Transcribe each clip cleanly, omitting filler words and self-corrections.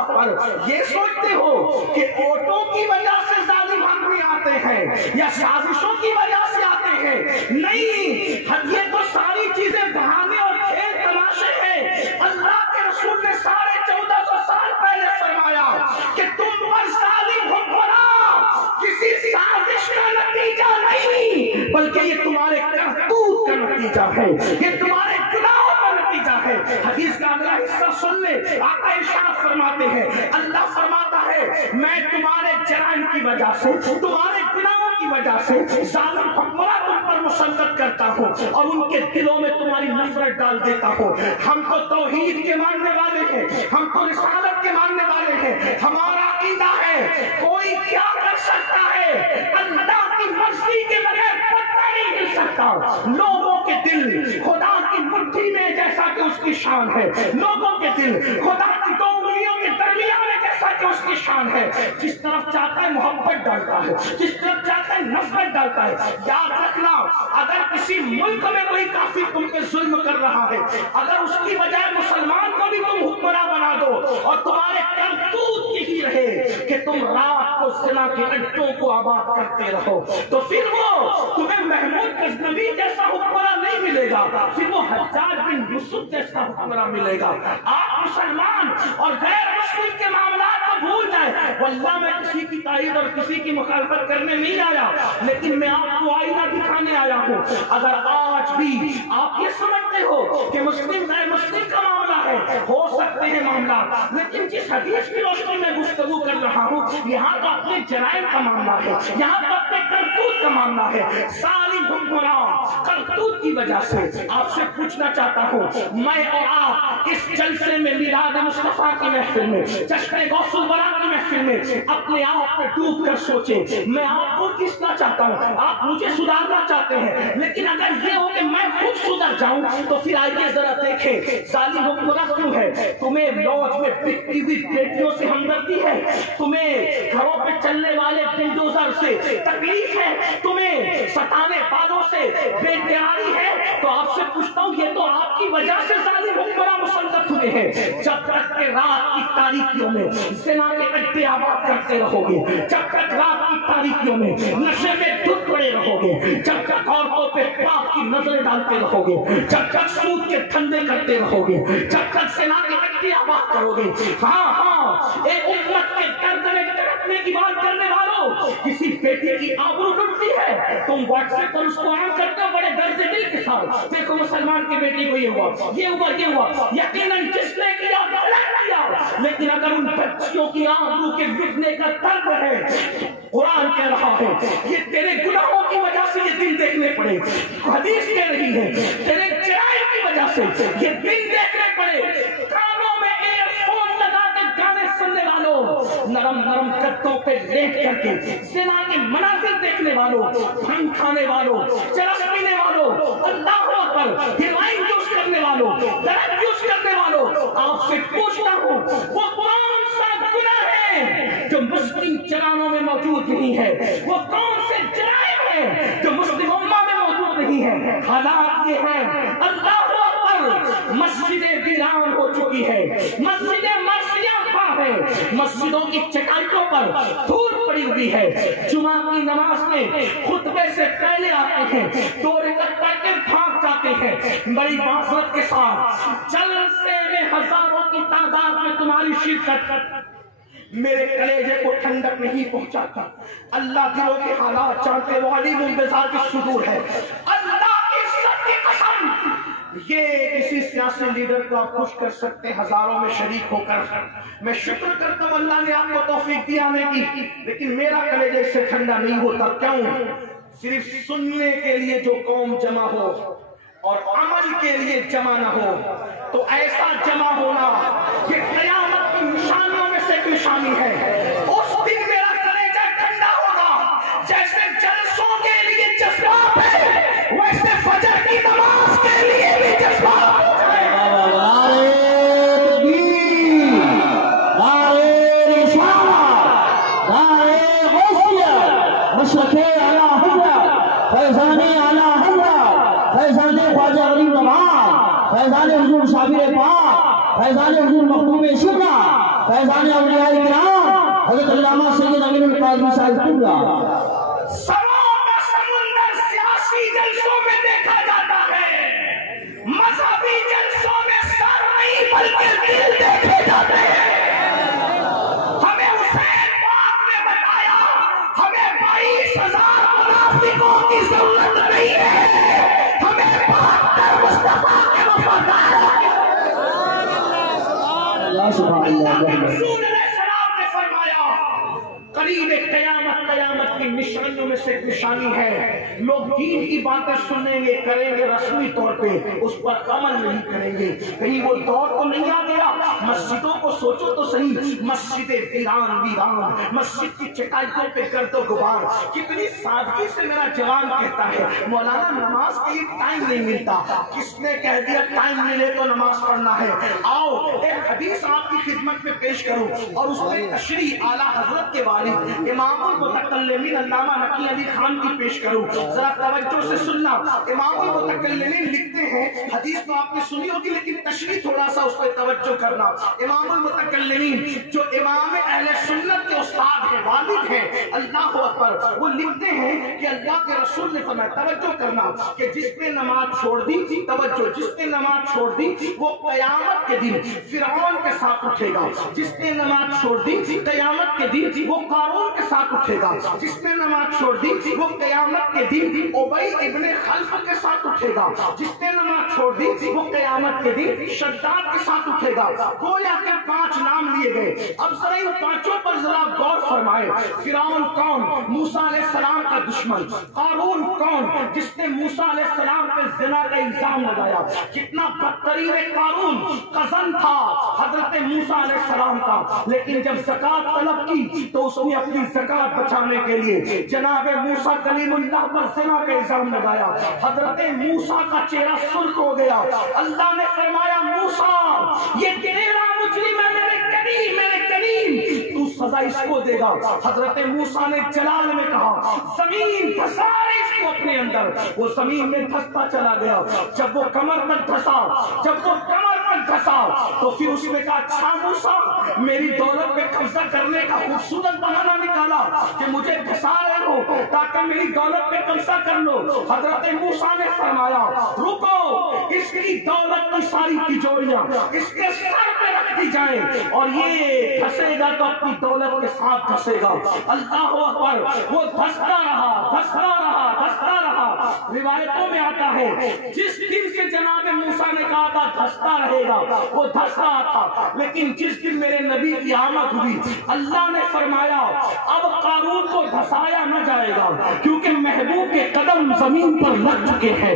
اکبر، یہ سوچتے ہو کہ ووٹوں کی وجہ سے ظالم حق میں آتے ہیں یا سازشوں کی وجہ سے آتے ہیں؟ نہیں، یہ تو ساری چیزیں بہانے اور کھیل تماشے ہیں۔ اللہ کے رسول نے 1450 سال پہلے فرمایا کہ تم پر ظالم حکمران کسی سازش کا نتیجہ نہیں، بلکہ یہ تمہارے کرتوت کا نتیجہ ہے، یہ تمہارے گناہوں کا نتیجہ ہے۔ حدیث کا اگلا حصہ سن لے، آقا ارشاد فرماتے ہیں، اللہ فرماتا ہے میں تمہارے جرائم کی وجہ سے، تمہارے گناہوں کی وجہ سے ظالم حکمراں تم پر مسلط کرتا ہوں اور ان کے دلوں میں تمہاری نفرت ڈال دیتا ہوں۔ ہم تو توحید کے ماننے والے ہیں، ہم تو رسالت کے ماننے والے ہیں، ہمارا عقیدہ ہے کوئی کیا کر سکتا ہے، اللہ کی مرضی کے بغیر پتہ نہیں ہل سکتا۔ لوگوں کے دل خدا کی مٹھی میں جیسا کہ اس کی شان ہے، لوگوں کے دل خدا کی دو انگلیوں کے درمیان میں جیسا کہ اس کی شان ہے، جس طرف چاہتا ہے محبت ڈالتا ہے، جس طرف چاہتا ہے نفرت ڈالتا ہے۔ یاد رکھنا، اگر کسی ملک میں کوئی کافر تم پہ ظلم کر رہا ہے، اگر اس کی بجائے مسلمان کو بھی تم حکمراں بنا دو اور تمہارے کرتوت یہی رہے کہ تم رات کو زنا کے اڈوں کو آباد کرتے رہو، تو پھر وہ تمہیں محمود غزنوی جیسا حکمراں نہیں ملے گا، پھر وہ حجاج بن یوسف جیسا حکمراں ملے گا۔ آپ مسلمان اور غیر مسلم کے معاملات کو بھول جائیں۔ واللہ میں کسی کی تائید اور کسی کی مخالفت کرنے نہیں آیا، لیکن میں آپ کو آئینہ دکھانے آیا ہوں۔ اگر آج بھی آپ یہ سمجھتے ہو کہ مسلم غیر مسلم کا معاملہ ہے، ہو سکتے ہیں معاملات، لیکن جس حدیث کی روشنی میں گفتگو کر رہا ہوں، یہاں تو اپنے جرائم کا معاملہ ہے، یہاں تو اپنے کرتوت کا معاملہ ہے۔ ظالم حکمران کرتوت کی وجہ سے آپ سے پوچھنا چاہتا ہوں، میں اور آپ اس جلسے میں میلاد مصطفیٰ کی محفل میں، جشن غوث الورا کی محفل میں اپنے آپ میں ڈوب کر سوچیں، میں آپ کو کسنا چاہتا ہوں، آپ مجھے سدھارنا چاہتے ہیں، لیکن اگر یہ ہو کہ میں خود سدھر جاؤں تو پھر آئیے ذرا دیکھیں ظالم حکمراں کیوں ہے؟ تمہیں لوج میں بکتی ہوئی بیٹیوں سے ہمدردی ہے، تمہیں گھروں پہ چلنے والے بلڈوزر سے تکلیف ہے، تمہیں ستانے والوں سے بے قراری ہے، تو آپ سے پوچھتا ہوں یہ تو آپ کی وجہ سے ظالم حکمراں مسلط ہوئے ہیں۔ جب تک کہ رات کی تاریکیوں میں زنا کے اڈے آباد کرتے رہو گے، جب تک رات کی تاریکیوں میں نشے میں دھت پڑے رہو گے، جب تک عورتوں پہ پاپ کی نظریں ڈالتے رہو گے، جب تک سود کے دھندے کرتے رہو گے، جب تک زنا کے اڈے آباد کرو گے، ہاں ایک امت کے درد میں تڑپنے کی بات کرنے والوں، کسی بیٹی کی آبرو ڈوبتی ہے، تم واٹس ایپ پر اس کو عام کرتے ہو بڑے درد دل کے ساتھ، دیکھو مسلمان کی بیٹی کو یہ ہوا، یہ ہوا، یہ ہوا، یقیناً جس نے کیا لیکن اگر ان بچیوں کی آبرو کے لٹنے کا درد ہے، قرآن کہہ رہا ہے یہ تیرے گناہوں کی وجہ سے یہ دن دیکھنے پڑے، حدیث کہہ رہی ہے تیرے جرائم کی وجہ سے یہ دن دیکھنے پڑے۔ کانوں میں ایئر فون لگا کے گانے سننے والوں، نرم نرم گدوں پہ لیٹ کر کے زنا کے مناظر دیکھنے والوں، بھنگ کھانے والوں، چرس پینے والوں، اللہ اکبر، ہیروئن یوز کرنے والوں، ڈرگ یوز کرنے والوں، آپ سے پوچھتا ہوں وہ کون سا گناہ ہے جو مسلم چرانوں میں موجود نہیں ہے؟ وہ کون سے جرائم ہیں جو مسلم امہ میں موجود نہیں ہے؟ حالات یہ ہیں، اللہ اکبر، مسجدیں ویران ہو چکی ہے، مسجدیں مرثیہ خواہ ہے، مسجدوں کی چٹائیوں پر دھول پڑی ہوئی ہے، جمعہ کی نماز میں خطبے سے پہلے آتے ہیں، 2 رکعت پڑھ کے بھاگ جاتے ہیں، بڑی معذرت کے ساتھ جلسے میں ہزاروں کی تعداد میں تمہاری شرکت میرے کلیجے کو ٹھنڈک نہیں پہنچاتا۔ اللہ دلوں کے حالات جانتے، وہ علیم بذات الصدور ہے۔ اللہ کی عزت کی قسم، یہ کسی سیاسی لیڈر کو آپ خوش کر سکتے ہزاروں میں شریک ہو کر۔ میں شکر کرتا ہوں اللہ نے آپ کو توفیق دی آنے کی، لیکن میرا کلیجہ اس سے ٹھنڈا نہیں ہوتا۔ کیوں؟ صرف سننے کے لیے جو قوم جمع ہو اور عمل کے لیے جمع نہ ہو، تو ایسا جمع ہونا کہ قیامت کی نشانیوں میں سے ایک نشانی ہے۔ اس دن میرا کلیجہ ٹھنڈا ہوگا، جیسے جلسوں کے لیے جذبات ہے ویسے فجر کی نماز کے لیے بھی جذبات ہے۔ فیضان حضور شابر پاک، فیضان حضور مخدوم شرع، فیضان اولیاء کرام حضرت علامہ سید امین القادری صاحب قبلہ. سروں کا سمندر سیاسی جلسوں میں دیکھا جاتا ہے، مذہبی جلسوں میں سر نہیں بلکہ دل دیکھے جاتے ہیں. ہمیں حسین پاک نے بتایا ہمیں 22,000 منافقوں کی ضرورت نہیں ہے، ہمیں 72 مصطفیٰ کے وفادار رسول علیہ السلام نے فرمایا قریب قیامت کی نشانیوں میں سے ایک نشانی ہے، لوگ دین کی باتیں سنیں گے کریں گے رسمی طور پہ، اس پر عمل نہیں کریں گے. کہیں وہ دور تو نہیں آ گیا؟ مسجدوں کو سوچو تو صحیح، مسجدیں ویران، مسجد کی چٹائیوں پہ گرد و غبار. کتنی سادگی سے میرا جوان کہتا ہے مولانا نماز کے لیے ٹائم نہیں ملتا. کس نے کہہ دیا ٹائم ملے تو نماز پڑھنا ہے؟ آؤ ایک حدیث آپ کی خدمت میں پیش کروں اور اس میں تشریح اعلیٰ حضرت کے والد امام المتکلمین علامہ نقی علی خان کی پیش کروں. ذرا توجہ سے سننا. امام المتکلمین لکھتے ہیں، حدیث تو آپ نے سنی ہوگی لیکن تشریح تھوڑا سا اس پہ توجہ کرنا. امام المتکلمین جو امام اہل سنت کے استاد ہیں، والد ہیں، اللہ اکبر، وہ لکھتے ہیں کہ اللہ کے رسول نے فرمایا، توجہ کرنا، کہ جس نے نماز چھوڑ دی، توجہ، جس نے نماز چھوڑ دی وہ قیامت کے دن فرعون کے ساتھ اٹھے گا. جس نے نماز چھوڑ دی قیامت کے دن وہ قارون کے ساتھ اٹھے گا. جس نے نماز چھوڑ دی وہ قیامت کے دن ابی ابن خلف کے ساتھ اٹھے گا. جس نے نماز چھوڑ دی وہ قیامت کے دن شداد کے ساتھ اٹھے گا. گویا کے 5 نام لیے گئے. اب ذرا ان 5 پر ذرا غور فرمائے. فرعون کون؟ موسیٰ علیہ السلام کا دشمن. قارون کون؟ جس نے موسیٰ علیہ السلام پہ زنا کا الزام لگایا. کتنا بدترین قارون قزن تھا حضرت موسیٰ علیہ السلام کا، لیکن جب زکات طلب کی تو اس نے اپنی زکات بچانے کے لیے جناب موسیٰ کلیم اللہ پر زنا کا الزام لگایا. حضرت موسیٰ کا چہرہ سرخ ہو گیا. اللہ نے فرمایا موسیٰ یہ تیرا مجرم ہے، میرے کریم تو سزا اس کو دے گا. حضرت موسیٰ نے جلال میں کہا زمین دھسا اس کو اپنے اندر. وہ زمین میں دھستا چلا گیا. جب وہ کمر پر دھسا تو پھر اس نے کہا اچھا موسیٰ میری دولت پہ قبضہ کرنے کا خوبصورت بہانہ نکالا کہ مجھے دھسا رہے ہو تاکہ میری دولت پہ قبضہ کر لو. حضرت موسیٰ نے فرمایا رکو، اس کی دولت کی ساری تجوریاں اس کے سر پہ رکھ دی جائیں اور یہ دھسے گا تو اپنی دولت کے ساتھ دھسے گا. اللہ اکبر. وہ دھستا رہا. روایتوں میں آتا ہے جس دن سے جناب موسیٰ نے کہا تھا دھستا رہے گا وہ دھس رہا تھا، لیکن جس دن میرے نبی کی آمد ہوئی اللہ نے فرمایا اب قارون کو دھسایا نہ جائے گا کیونکہ محبوب کے قدم زمین پر لگ چکے ہیں.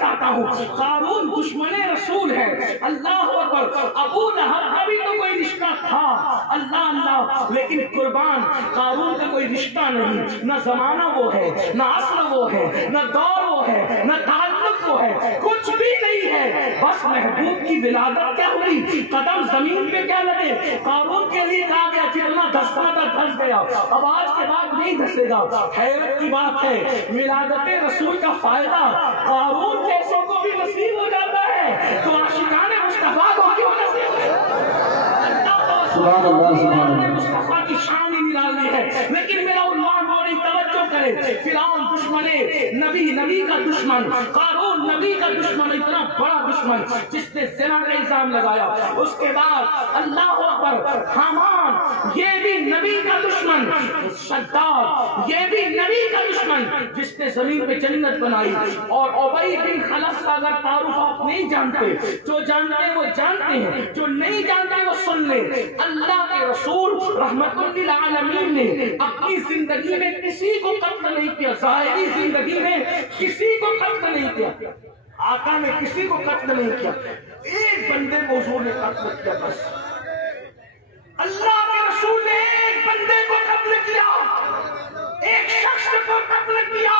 چاہتا ہوں قارون دشمن رسول ہے. اللہ اکبر. ابو لہب کا بھی تو کوئی رشتہ تھا، اللہ، لیکن قربان قارون کا کوئی رشتہ نہیں. نہ زمانہ وہ ہے، نہ اصل وہ ہے، نہ دور وہ ہے، نہ تعلق وہ ہے، کچھ بھی نہیں ہے. بس محبوب کی ولادت کیا ہوئی، قدم زمین پہ کیا لگے. قارون کے لیے کہا گیا جتنا دھسنا تھا دھس گیا، اب آج کے بعد نہیں دھسے گا. حیرت کی بات ہے ولادت رسول کا فائدہ قارون جیسوں کو بھی نصیب ہو جاتا ہے تو عاشقان مصطفیٰ کو کیوں نصیب ہے. مصطفیٰ کی شان ہی نرالی ہے. لیکن میرا عنوان بڑی توجہ کرے. فرعون دشمن نبی کا دشمن، قارون نبی کا دشمن، اتنا بڑا دشمن جس نے زنا کا الزام لگایا. اس کے بعد اللہ اکبر حامان یہ بھی نبی کا دشمن، شداد یہ بھی نبی کا دشمن جس نے زمین پہ جنت بنائی. اور ابی بن خلف کا اگر تعارف آپ نہیں جانتے، جو جانتے ہیں وہ جانتے ہیں، جو نہیں جانتے وہ سن لیں. اللہ کے رسول رحمت للعالمین نے اپنی زندگی میں کسی کو قتل نہیں کیا، ظاہری زندگی میں کسی کو قتل نہیں کیا. آقا نے کسی کو قتل نہیں کیا، ایک بندے کو حضور نے قتل کیا. بس اللہ کے رسول نے ایک بندے کو قتل کیا، ایک شخص کو قتل کیا،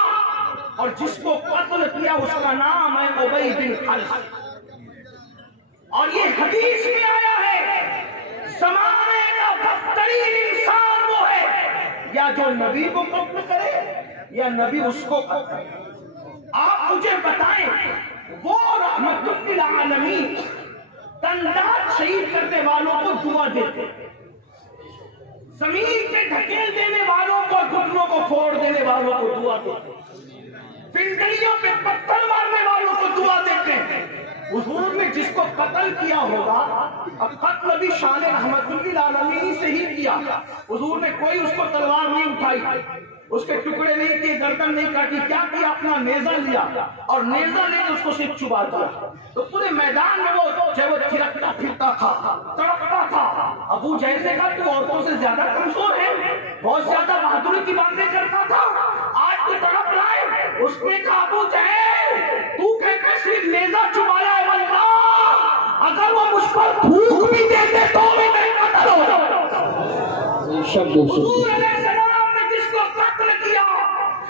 اور جس کو قتل کیا اس کا نام ہے ابی بن خلف. اور یہ حدیث میں آیا ہے زمانے کا بدترین انسان وہ ہے یا جو نبی کو قتل کرے یا نبی اس کو قتل. آپ مجھے بتائیں وہ رحمت للعالمین دندات شہید کرنے والوں کو دعا دیتے ہیں، زمین پہ ڈھکیل دینے والوں کو، گھٹنوں کو پھوڑ دینے والوں کو دعا دیتے ہیں، پنڈلیوں پہ پتھر مارنے والوں کو دعا دیتے ہیں۔ حضور نے جس کو قتل کیا ہوگا، اب قتل بھی شان رحمت للعالمین سے ہی کیا، حضور نے کوئی اس کو تلوار نہیں اٹھائی، اس کے ٹکڑے نہیں کیے، گردن نہیں کاٹی، کیا کیا؟ اپنا نیزہ لیا اور نیزہ لے کے اس کو صرف چبا دیا، تو پورے میدان میں وہ تھرکتا پھرتا تھا، تڑپتا تھا۔ ابو جہل نے کہا تو عورتوں سے زیادہ کمزور ہے، بہت زیادہ بہادری کی باتیں کرتا تھا، آج تو تڑپ رہا ہے۔ اس نے کہا ابو جہل تو کہتے صرف نیزہ چبایا ہے، واللہ اگر وہ مجھ پر تھوک بھی دیتے تو بھی نہیں قتل ہوتا۔ حضور علیہ السلام نے جس کو قتل کیا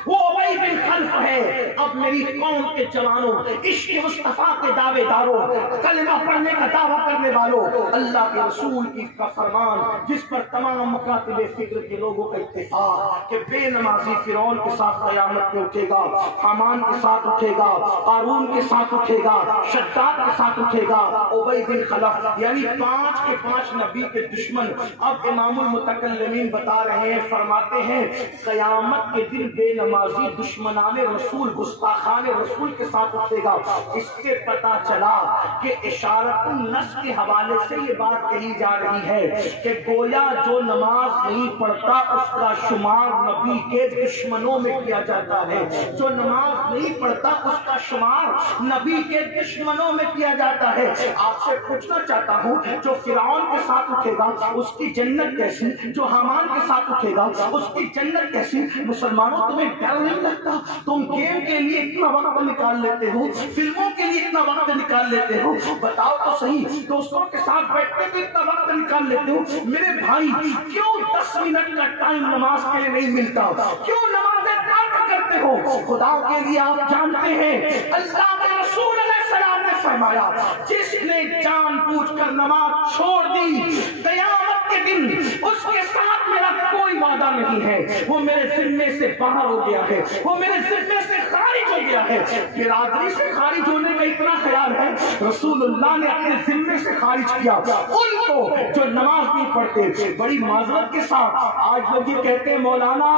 وہ ابی بن خلف ہے۔ اب میری قوم کے جوانوں، عشق مصطفیٰ کے دعوے داروں، کلمہ پڑھنے کا دعویٰ کرنے والوں، اللہ کے رسول کی کا فرمان جس پر تمام مکاتب فکر کے لوگوں کا اتفاق کہ بے نمازی فرعون کے ساتھ قیامت میں اٹھے گا، حامان کے ساتھ اٹھے گا، قارون کے ساتھ اٹھے گا، شداد کے ساتھ اٹھے گا، ابی بن خلف، یعنی 5 کے 5 نبی کے دشمن۔ اب امام المتکلمین بتا رہے ہیں، فرماتے ہیں قیامت کے دن بے نمازی دشمنان رسول، گستاخان رسول کے ساتھ اٹھے گا۔ اس سے پتا چلا کہ اشارت النص کے حوالے سے یہ بات کہی جا رہی ہے کہ گویا جو نماز نہیں پڑھتا اس کا شمار نبی کے دشمنوں میں کیا جاتا ہے، جو نماز نہیں پڑھتا اس کا شمار نبی کے دشمنوں میں کیا جاتا ہے۔ آپ سے پوچھنا چاہتا ہوں، جو فرعون کے ساتھ اٹھے گا اس کی جنت کیسی، جو حامان کے ساتھ اٹھے گا اس کی جنت کیسی؟ مسلمانوں تمہیں ڈر نہیں لگتا؟ تم گیم کے لیے اتنا وقت نکال لیتے ہو، فلموں کے لیے اتنا وقت نکال لیتے ہو، بتاؤ تو صحیح، دوستوں کے ساتھ بیٹھتے تو اتنا وقت نکال لیتے ہو، میرے بھائی کیوں 10 منٹ کا ٹائم نماز کے لیے نہیں ملتا؟ کیوں نمازیں کاٹ کرتے ہو؟ خدا کے لیے آپ جانتے ہیں اللہ کے رسول علیہ السلام نے فرمایا جس نے جان بوجھ کر نماز چھوڑ دی قیامت کے دن اس کے ساتھ میرا کوئی وعدہ نہیں ہے، وہ میرے ذمے سے باہر ہو گیا ہے، وہ میرے ذمے سے خارج ہو گیا ہے۔ برادری سے خارج ہونے کا اتنا خیال ہے، رسول اللہ نے اپنے ذمے سے خارج کیا ان کو جو نماز نہیں پڑھتے۔ بڑی معذرت کے ساتھ آج لوگ یہ کہتے ہیں مولانا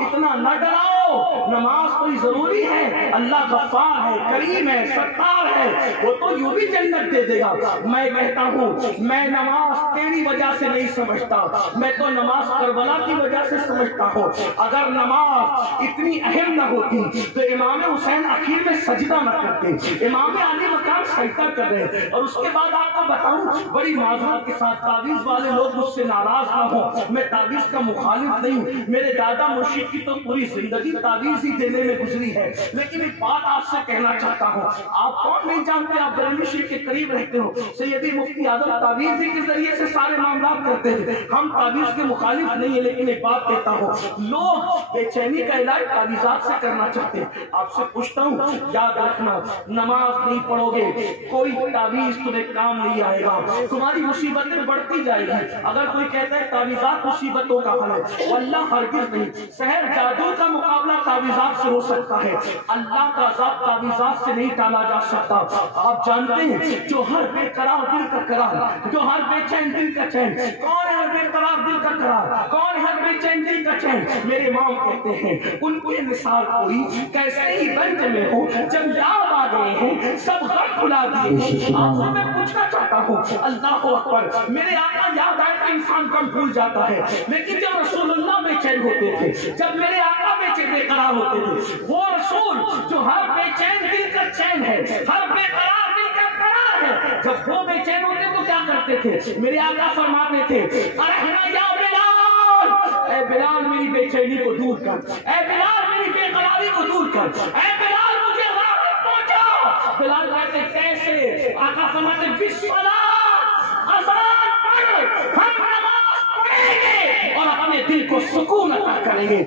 اتنا نہ ڈراؤ، نماز کوئی ضروری ہے، اللہ غفار ہے، کریم ہے، ستار ہے، وہ تو یوں بھی جنت دے دے گا۔ میں کہتا ہوں میں نماز تیری وجہ سے نہیں سمجھتا، میں تو نماز کربلا کی وجہ سے سمجھتا ہوں۔ اگر نماز اتنی اہم نہ ہوتی تو امام حسین اخیر میں سجدہ نہ کرتے، امام علی مقام سجدہ کر رہے۔ اور اس کے بعد آپ کو بتاؤں بڑی معذرت کے ساتھ، تعویذ والے لوگ مجھ سے ناراض نہ ہوں، میں تعویذ کا مخالف نہیں ہوں، میرے دادا مرشد کی تو پوری زندگی تعویذ ہی دینے میں گزری ہے، لیکن ایک بات آپ سے کہنا چاہتا ہوں، آپ کون نہیں جانتے، آپ بریلوی شریف کے قریب رہتے ہو، سیدی مفتی اعظم تعویذ کے ذریعے سے سارے معاملات کرتے ہیں، ہم تعویذ کے مخالف نہیں ہیں، لیکن ایک بات کہتا ہوں لوگ بے چینی کا علاج تعویذات سے کرنا چاہتے ہیں۔ آپ سے پوچھتا ہوں یاد رکھنا، نماز نہیں پڑھو گے کوئی تعویذ تمہیں کام نہیں آئے گا، تمہاری مصیبتیں بڑھتی جائے گی۔ اگر کوئی کہتا ہے تعویذات مصیبتوں کا حل ہے، واللہ ہرگز نہیں، سحر جادو کا مقابلہ تعویذات سے ہو سکتا ہے، اللہ کا ذات تعویذات سے نہیں ٹالا جا سکتا۔ آپ جانتے ہیں جو ہر بے قرار دل کا قرار، جو ہر بے چین دل کا چین، کون ہے ہر بے قرار دل کا قرار، کون ہے ہر بے چین دل کا چین؟ میرے امام کہتے ہیں ان کی مثال کوئی کیسے ہی رنج میں ہو، جب یاد آ گئے ہیں سب غم بھلا دیے۔ آپ سے میں پوچھنا چاہتا ہوں اللہ اکبر، میرے آقا یاد آئے تو انسان کم بھول جاتا ہے، لیکن جب رسول اللہ بے چین ہوتے تھے، جب میرے آقا بے چین بے قرار ہوتے تھے، وہ رسول جو ہر بے چین دل کا چین ہے، ہر بے قرار دل کا قرار ہے، جب وہ بے چین ہوتے تو کیا کرتے تھے؟ میرے آقا فرماتے تھے ارحنا یا بلال، اے بلال میری بے چینی کو دور کر، اے بلال میری بے قراری کو دور کر، اے بلال مجھے راحت پہنچا۔ بلال کہتے کیسے؟ آقا فرماتے بالصلاۃ، اذان پڑھ، ہم نماز پڑھیں گے اور اپنے دل کو سکون عطا کریں گے۔